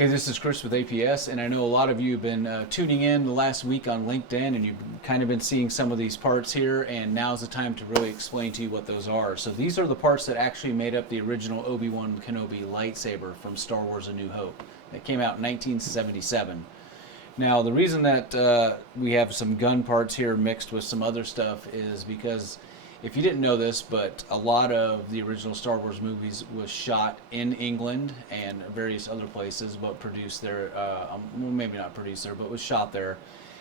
Hey, this is Chris with APS, and I know a lot of you have been tuning in the last week on LinkedIn, and you've kind of been seeing some of these parts here, and now's the time to really explain to you what those are. So these are the parts that actually made up the original Obi-Wan Kenobi lightsaber from Star Wars A New Hope. That came out in 1977. Now, the reason that we have some gun parts here mixed with some other stuff is because, if you didn't know this, but a lot of the original Star Wars movies was shot in England and various other places, but produced there, well, maybe not produced there, but was shot there.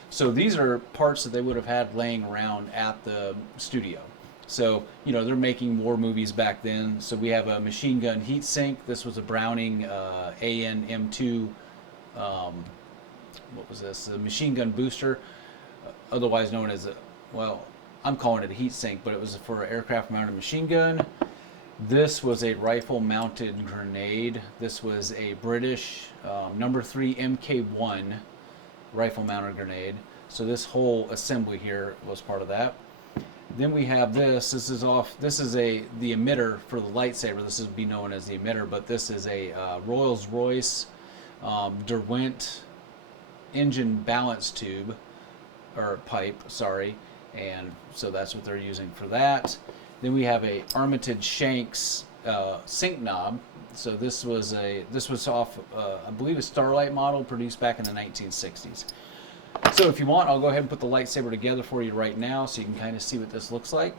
So these are parts that they would have had laying around at the studio. So, you know, they're making war movies back then. So we have a machine gun heatsink. This was a Browning AN M2, what was this? A machine gun booster, otherwise known as a, well, I'm calling it a heat sink, but it was for an aircraft mounted machine gun. This was a rifle mounted grenade. This was a British number 3 MK1 rifle mounted grenade. So this whole assembly here was part of that. Then we have this. This is the emitter for the lightsaber. This is be known as the emitter, but this is a Rolls-Royce Derwent engine balance tube, or pipe, sorry. And so that's what they're using for that. Then we have a Armitage Shanks sink knob. So this was off I believe a Starlight model produced back in the 1960s. So if you want, I'll go ahead and put the lightsaber together for you right now so you can kind of see what this looks like.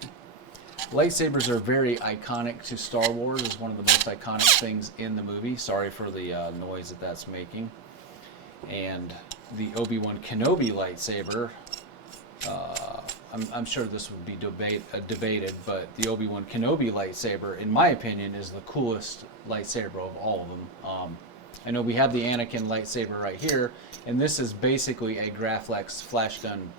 Lightsabers are very iconic to Star Wars. It's one of the most iconic things in the movie. Sorry for the noise that that's making. And the Obi-Wan Kenobi lightsaber, I'm sure this would be debated, but the Obi-Wan Kenobi lightsaber, in my opinion, is the coolest lightsaber of all of them. I know we have the Anakin lightsaber right here, and this is basically a Graflex flash gun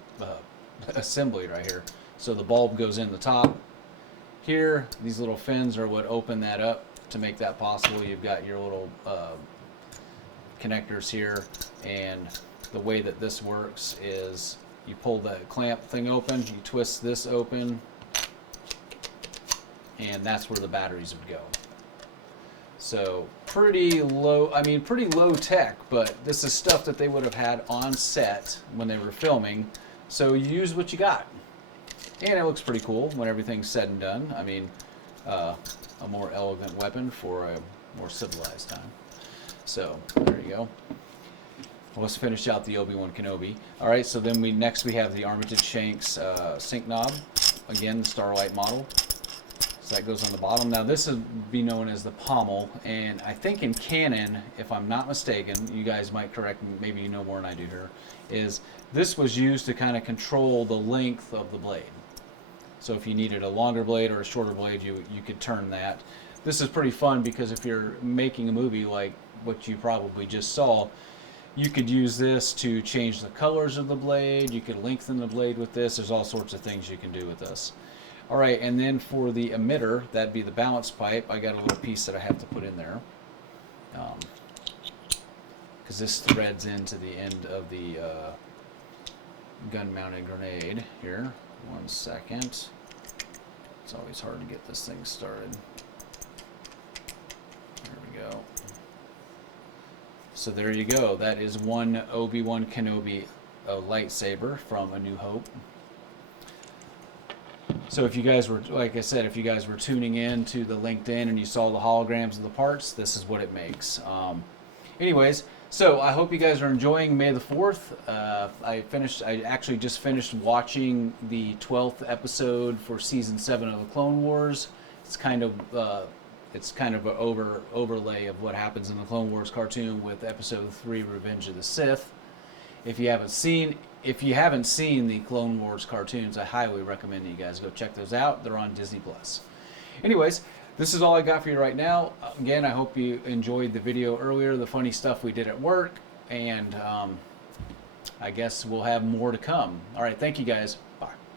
assembly right here. So the bulb goes in the top. Here, these little fins are what open that up to make that possible. You've got your little connectors here, and the way that this works is you pull the clamp thing open, you twist this open, and that's where the batteries would go. So pretty low tech, but this is stuff that they would have had on set when they were filming, so you use what you got. And it looks pretty cool when everything's said and done. I mean, a more elegant weapon for a more civilized time. So there you go. Let's finish out the Obi-Wan Kenobi. All right, so then next we have the Armitage Shanks sink knob. Again, the Starlight model. So that goes on the bottom. Now this would be known as the Pommel, and I think in canon, if I'm not mistaken, you guys might correct me, maybe you know more than I do here, is this was used to kind of control the length of the blade. So if you needed a longer blade or a shorter blade, you could turn that. This is pretty fun because if you're making a movie like what you probably just saw, you could use this to change the colors of the blade. You could lengthen the blade with this. There's all sorts of things you can do with this. All right, and then for the emitter, that'd be the balance pipe. I got a little piece that I have to put in there because this threads into the end of the gun-mounted grenade here. 1 second. It's always hard to get this thing started. There we go. So there you go. That is one Obi-Wan Kenobi lightsaber from A New Hope. So if you guys were, like I said, if you guys were tuning in to the LinkedIn and you saw the holograms of the parts, this is what it makes. Anyways, so I hope you guys are enjoying May the 4th. I actually just finished watching the 12th episode for season 7 of the Clone Wars. It's kind of an overlay of what happens in the Clone Wars cartoon with episode 3, Revenge of the Sith. If you haven't seen the Clone Wars cartoons, I highly recommend that you guys go check those out. They're on Disney+. Anyways, this is all I got for you right now. Again, I hope you enjoyed the video earlier, the funny stuff we did at work, and I guess we'll have more to come. All right, thank you guys.